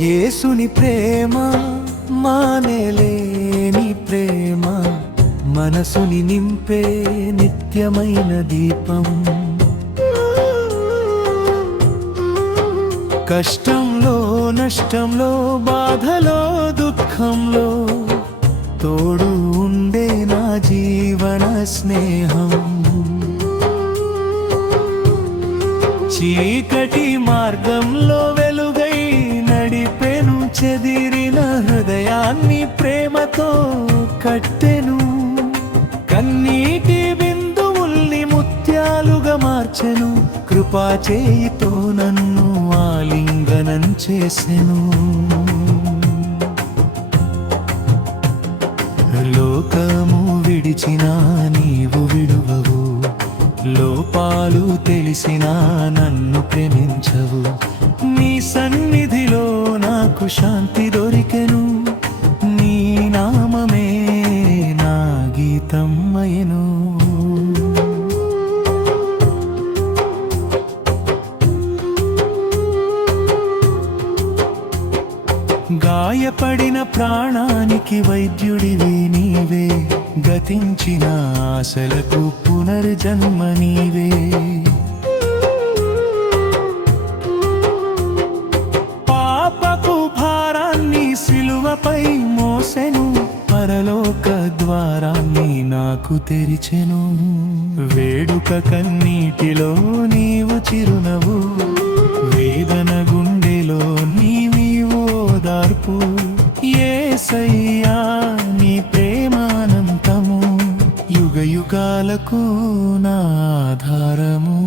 యేసుని ప్రేమ మానేలేని ప్రేమ, మనసుని నింపే నిత్యమైన దీపం. కష్టంలో నష్టంలో బాధలో దుఃఖంలో తోడు ఉండే నా జీవన స్నేహం. చీకటి మార్గంలో వెలుగై నడిపెను, చెదిరిన హృదయాన్ని ప్రేమతో కట్టెను. కన్నీటి బిందువుల్ని ముత్యాలుగా మార్చెను, కృపా చేయితో నన్ను ఆలింగనం చేసెను. లోకము విడిచినా నీవు విడువవు, లోపాలు తెలిసినా నన్ను ప్రేమించవు. నీ సన్నిధిలో నాకు శాంతి దొరికెను, నీ నామమే నా గీతం అయ్యెను. గాయపడిన ప్రాణానికి వైద్యుడివి నీవే, గతించిన ఆశలకు పునర్జన్మ నీవే. పాపపు భారాన్ని సిలువపై మోసెను, పరలోక ద్వారాన్ని నాకు తెరిచెను. వేడుక కన్నీటిలో నీవు చిరునవ్వు, వేదన గుండెలో నీవి ఓదార్పు. యేసయ్యా నీ ప్రేమానంతము, యుగ యుగాలకు నా ఆధారము.